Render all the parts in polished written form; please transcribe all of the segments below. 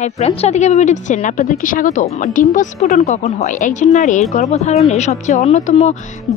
Hi friends, Radhika baby চ্যানেলে আপনাদেরকে স্বাগতম। ডিম্বস্ফোটন কখন হয়? একজন নারীর গর্ভধারণের সবচেয়ে অন্যতম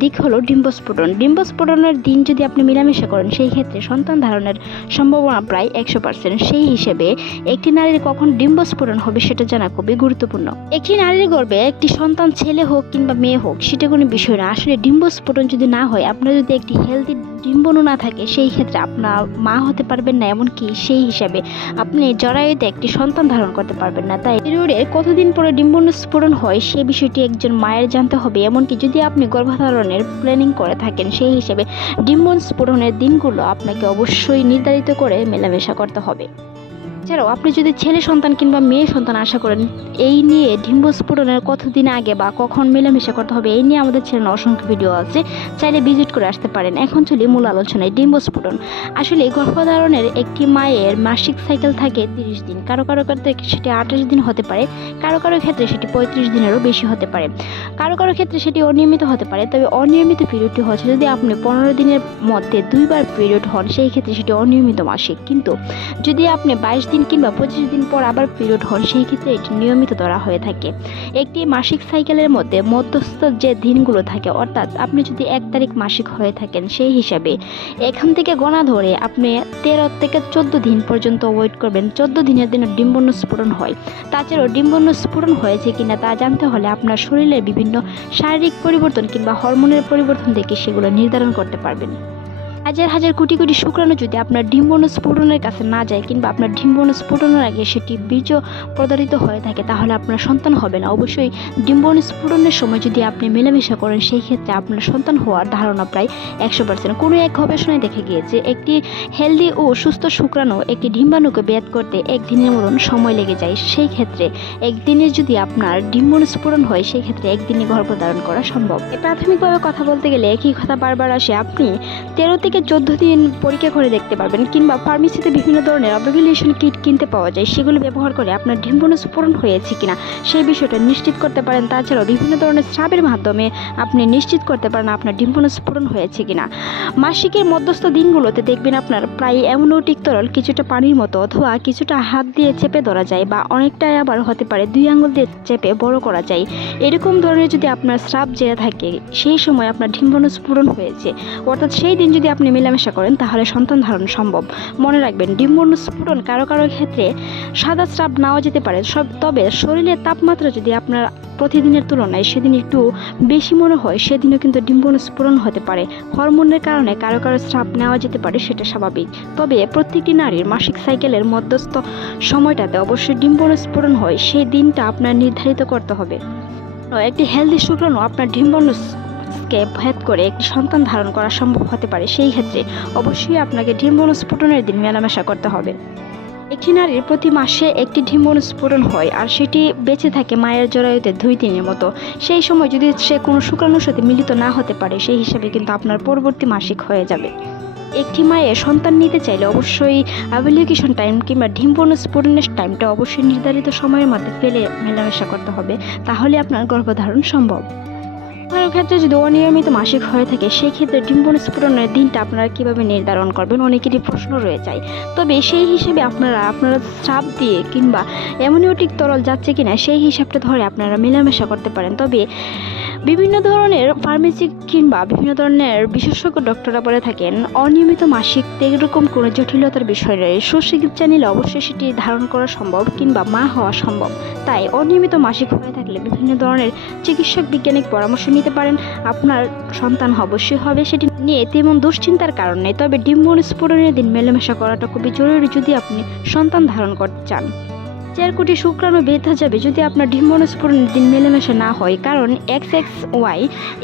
দিক হলো ডিম্বস্ফোটন। ডিম্বস্ফোটনের দিন যদি আপনি মেলামেশা করেন, সেই ক্ষেত্রে সন্তান ধারণের সম্ভাবনা প্রায় 100%। সেই হিসেবে একটি নারীর কখন ডিম্বস্ফোটন হবে সেটা জানা খুবই গুরুত্বপূর্ণ। একটি নারীর গর্ভে একটি সন্তান ছেলে হোক কিংবা মেয়ে হোক, সেটা কোনো বিষয় না। আসলে ডিম্বস্ফোটন যদি না হয়, আপনার যদি একটি হেলদি ডিম্বনু না থাকে, সেই ক্ষেত্রে আপনার মা হতে পারবেন না, এমনকি সেই হিসাবে আপনি জরায়ুতে একটি সন্তান ধারণ করতে পারবেন না। তাই পিরিয়ডের কতদিন পরে ডিম্বাণু স্ফোটন হয় সে বিষয়টি একজন মায়ের জানতে হবে। এমনকি যদি আপনি গর্ভধারণের প্ল্যানিং করে থাকেন, সেই হিসেবে ডিম্বাণু স্ফোটনের দিনগুলো আপনাকে অবশ্যই নির্ধারিত করে মেলামেশা করতে হবে। এছাড়াও আপনি যদি ছেলে সন্তান কিংবা মেয়ে সন্তান আশা করেন, এই নিয়ে ডিম্বস্ফোটনের কতদিন আগে বা কখন মেলামেশা করতে হবে, এই নিয়ে আমাদের চ্যানেলে অসংখ্য ভিডিও আছে, চাইলে ভিজিট করে আসতে পারেন। এখন চলি মূল আলোচনায়। ডিম্বস্ফোটন আসলে গর্ভধারণের একটি মায়ের মাসিক সাইকেল থাকে 30 দিন। কারো কারো ক্ষেত্রে সেটি 28 দিন হতে পারে, কারো কারো ক্ষেত্রে সেটি 35 দিনেরও বেশি হতে পারে, কারো কারো ক্ষেত্রে সেটি অনিয়মিত হতে পারে। তবে অনিয়মিত পিরিয়ডটি হচ্ছে যদি আপনি 15 দিনের মধ্যে 2 বার পিরিয়ড হন, সেই ক্ষেত্রে সেটি অনিয়মিত মাসিক। কিন্তু যদি আপনি 22 দিন কিংবা 25 দিন পর আবার পিরিয়ড হন, সেই ক্ষেত্রে এটি নিয়মিত ধরা হয়ে থাকে। একটি মাসিক সাইকেলের মধ্যে মধ্যস্থ যে দিনগুলো থাকে, অর্থাৎ আপনি যদি 1 তারিখ মাসিক হয়ে থাকেন, সেই হিসাবে এখান থেকে গণা ধরে আপনি 13 থেকে 14 দিন পর্যন্ত ওয়েট করবেন। 14 দিনের দিনে ডিম্বাণু স্ফোটন হয়। তাছাড়াও ডিম্বাণু স্ফোটন হয়েছে কিনা তা জানতে হলে আপনার শরীরের বিভিন্ন শারীরিক পরিবর্তন কিংবা হরমোনের পরিবর্তন দেখে সেগুলো নির্ধারণ করতে পারবেন। হাজার হাজার কোটি কোটি শুক্রাণু যদি আপনার ডিম্বাণু স্ফোটনের কাছে না যায় কিংবা আপনার ডিম্বাণু স্ফোটনের আগে সেটি বীর্য প্রদারিত হয়ে থাকে, তাহলে আপনার সন্তান হবে না। অবশ্যই ডিম্বাণু স্ফোটনের সময় যদি আপনি মেলামেশা করেন, সেই ক্ষেত্রে আপনার সন্তান হওয়ার ধারণা প্রায় 100%। কোনো এক গবেষণায় দেখা গিয়েছে একটি হেলদি ও সুস্থ শুক্রাণু একটি ডিম্বাণুকে বেদ করতে 1 দিনের মতন সময় লেগে যায়। সেই ক্ষেত্রে 1 দিনে যদি আপনার ডিম্বাণু স্ফোটন হয়, সেই ক্ষেত্রে 1 দিনে গর্ভধারণ করা সম্ভব। প্রাথমিকভাবে কথা বলতে গেলে একই কথা বারবার আসে। আপনি 13 থেকে 14 দিন পরীক্ষা করে দেখতে পারবেন, কিংবা ফার্মেসিতে বিভিন্ন ধরনের ওভুলেশন কিট কিনতে পাওয়া যায়, সেগুলো ব্যবহার করে আপনার ডিম্বাণু স্ফোটন হয়েছে কিনা সেই বিষয়টা নিশ্চিত করতে পারেন। তাছাড়াও বিভিন্ন ধরনের স্রাবের মাধ্যমে আপনি নিশ্চিত করতে পারেন আপনার ডিম্বাণু স্ফোটন হয়েছে কিনা। মাসিকের মধ্যস্থ দিনগুলোতে দেখবেন আপনার প্রায় অ্যামনিওটিক তরল কিছুটা পানির মতো, অথবা কিছুটা হাত দিয়ে চেপে ধরা যায়, বা অনেকটাই আবার হতে পারে 2 আঙুল দিয়ে চেপে বড় করা যায়। এরকম ধরনের যদি আপনার স্রাব যেয়ে থাকে, সেই সময় আপনার ডিম্বাণু স্ফোটন হয়েছে, অর্থাৎ সেই দিন যদি আপনি মেলামেশা করেন, তাহলে সন্তান ধারণ সম্ভব। মনে রাখবেন, ডিম্বাণু স্ফোটন কারো কারো ক্ষেত্রে সাদা স্রাব নাও যেতে পারে। তবে শরীরের তাপমাত্রা যদি আপনার প্রতিদিনের তুলনায় সেদিন একটু বেশি মনে হয়, সেদিনও কিন্তু ডিম্বাণু স্ফোটন হতে পারে। হরমোনের কারণে কারো কারো স্রাব নেওয়া যেতে পারে, সেটা স্বাভাবিক। তবে প্রত্যেকটি নারীর মাসিক সাইকেলের মধ্যস্থ সময়টাতে অবশ্যই ডিম্বাণু স্ফোটন হয়, সেই দিনটা আপনার নির্ধারিত করতে হবে। একটি হেলদি শুক্রাণু আপনার ডিম্বাণু ভেদ করে একটি সন্তান ধারণ করা সম্ভব হতে পারে। সেই ক্ষেত্রে অবশ্যই আপনাকে ডিম্বাণু স্ফোটনের দিন মেলামেশা করতে হবে। একটি নারীর প্রতি মাসে একটি ডিম্বাণু স্ফোটন হয়, আর সেটি বেঁচে থাকে মায়ের জরায়ুতে 2 দিনের মতো। সেই সময় যদি সে কোনো শুক্রাণুর সাথে মিলিত না হতে পারে, সেই হিসাবে কিন্তু আপনার পরবর্তী মাসিক হয়ে যাবে। একটি মায়ের সন্তান নিতে চাইলে অবশ্যই অ্যাভলিউশন টাইম কিংবা ডিম্বাণু স্ফোটনের টাইমটা অবশ্যই নির্ধারিত সময়ের মধ্যে ফেলে মেলামেশা করতে হবে, তাহলে আপনার গর্ভধারণ সম্ভব। কারো ক্ষেত্রে যদি অনিয়মিত মাসিক হয়ে থাকে, সেই ক্ষেত্রে ডিম্বাণু স্ফোটনের দিনটা আপনারা কিভাবে নির্ধারণ করবেন, অনেকেরই প্রশ্ন রয়ে যায়। তবে সেই হিসেবে আপনারা স্রাব দিয়ে কিংবা অ্যামনিওটিক তরল যাচ্ছে কিনা সেই হিসাবটা ধরে আপনারা মেলামেশা করতে পারেন। তবে বিভিন্ন ধরনের ফার্মেসি কিংবা বিভিন্ন ধরনের বিশেষজ্ঞ ডক্টররা বলে থাকেন, অনিয়মিত মাসিক এরকম কোনো জটিলতার বিষয় রয়েছে, সুচিকিৎসা নিলে অবশ্যই সেটি ধারণ করা সম্ভব কিংবা মা হওয়া সম্ভব। তাই অনিয়মিত মাসিক হয়ে থাকলে বিভিন্ন ধরনের চিকিৎসক বৈজ্ঞানিক পরামর্শ নিতে পারেন। আপনার সন্তান অবশ্যই হবে, সেটি নিয়ে তেমন দুশ্চিন্তার কারণ নেই। তবে ডিম্বাণু স্ফোটনের দিন মেলামেশা করাটা খুবই জরুরি যদি আপনি সন্তান ধারণ করতে চান। 4 কোটি শুক্রাণু বেঁধে যাবে যদি আপনার ডিম্বাণু স্ফোটনের দিন মেলামেশা না হয়, কারণ XXY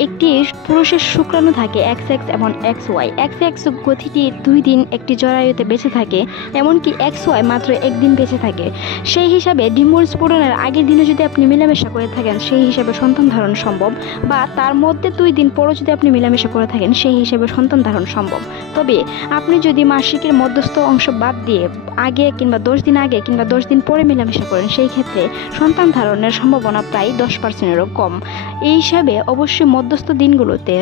একটি পুরুষের শুক্রাণু থাকে XX এবং XY। XX গতিটি 2 দিন একটি জরায়ুতে বেঁচে থাকে, এমনকি XY মাত্র 1 দিন বেঁচে থাকে। সেই হিসাবে ডিম্বাণু স্ফোটনের আগের দিনে যদি আপনি মেলামেশা করে থাকেন, সেই হিসাবে সন্তান ধারণ সম্ভব, বা তার মধ্যে 2 দিন পরও যদি আপনি মেলামেশা করে থাকেন, সেই হিসাবে সন্তান ধারণ সম্ভব। তবে আপনি যদি মাসিকের মধ্যস্থ অংশ বাদ দিয়ে আগে কিংবা 10 দিন আগে কিংবা 10 দিন পরে মেলামেশা করেন সেই ক্ষেত্রে সন্তান ধারণের সম্ভাবনা প্রায় 10%-এরও কম। এই হিসাবে অবশ্যই মধ্যস্থ দিনগুলোতে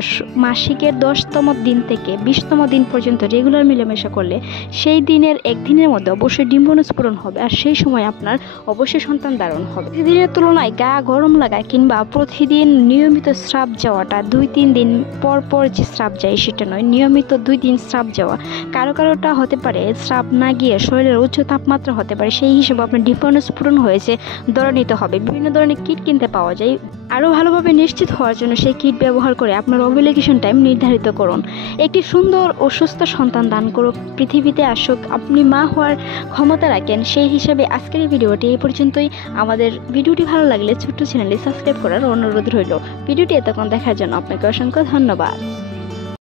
মাসিকের 10তম দিন থেকে 20তম দিন পর্যন্ত রেগুলার মেলামেশা করলে সেই দিনের একদিনের মধ্যে অবশ্যই ডিম্বাণু স্ফুরণ হবে, আর সেই সময় আপনার অবশ্যই সন্তান ধারণ হবে। প্রতিদিনের তুলনায় গা গরম লাগা কিংবা প্রতিদিন নিয়মিত স্রাব যাওয়াটা 2-3 দিন পর পর যে স্রাব যায় সেটা নয়, নিয়মিত 2 দিন স্রাব যাওয়া। কারোটা হতে পারে স্রাব না গিয়ে শরীরের উচ্চ তাপমাত্রা হতে পারে, সেই হিসেবে আপনার ডিম্বাণু স্ফুরণ হয়েছে ধরে নিতে হবে। বিভিন্ন ধরনের কিট কিনতে পাওয়া যায়। আরও ভালোভাবে নিশ্চিত হওয়ার জন্য সেই কিট ব্যবহার করে আপনার ওভুলেশন টাইম নির্ধারিত করুন। একটি সুন্দর ও সুস্থ সন্তান দান করুক, পৃথিবীতে আসুক, আপনি মা হওয়ার ক্ষমতা রাখেন। সেই হিসাবে আজকের এই ভিডিওটি এই পর্যন্তই। আমাদের ভিডিওটি ভালো লাগলে ছোট্ট চ্যানেলটি সাবস্ক্রাইব করার অনুরোধ রইল। ভিডিওটি এতক্ষণ দেখার জন্য আপনাকে অসংখ্য ধন্যবাদ।